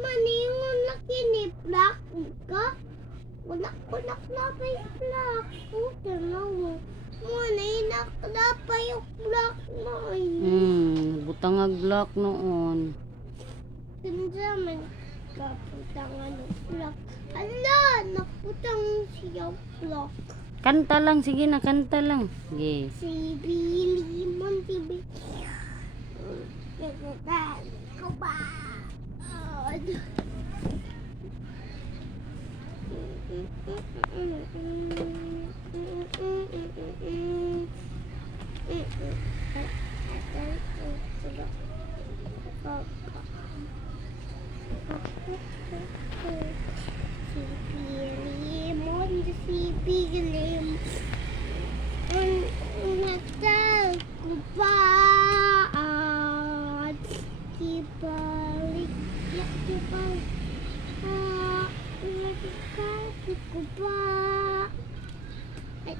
Maningon na kini-black ka. Unak-unak na pa yung black. Oh, tanaw. Muna inak na pa yung black na. Butangag black noon. Ganda man kaputangan ng black. Ala, nakutang siya black. Kanta lang, sige na, kanta lang. Sige. Si Billy Mon, si Billy. Ko ba? Si Billy Mon, si Billy Mon. Nagtagubaan Kibalik Kibalik Nagtagubaan Ay,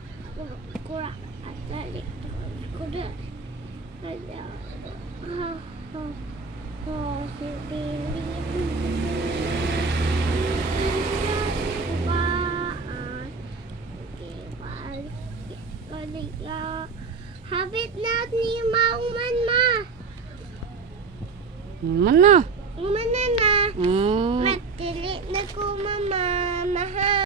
kurang Atalik Kurang Ada Si Billy Nagtagubaan Kibalik Kibalik Habit na ni Maong Man Ma. Mana? Mana na. Hmm. Matili na ko mama. Mahal.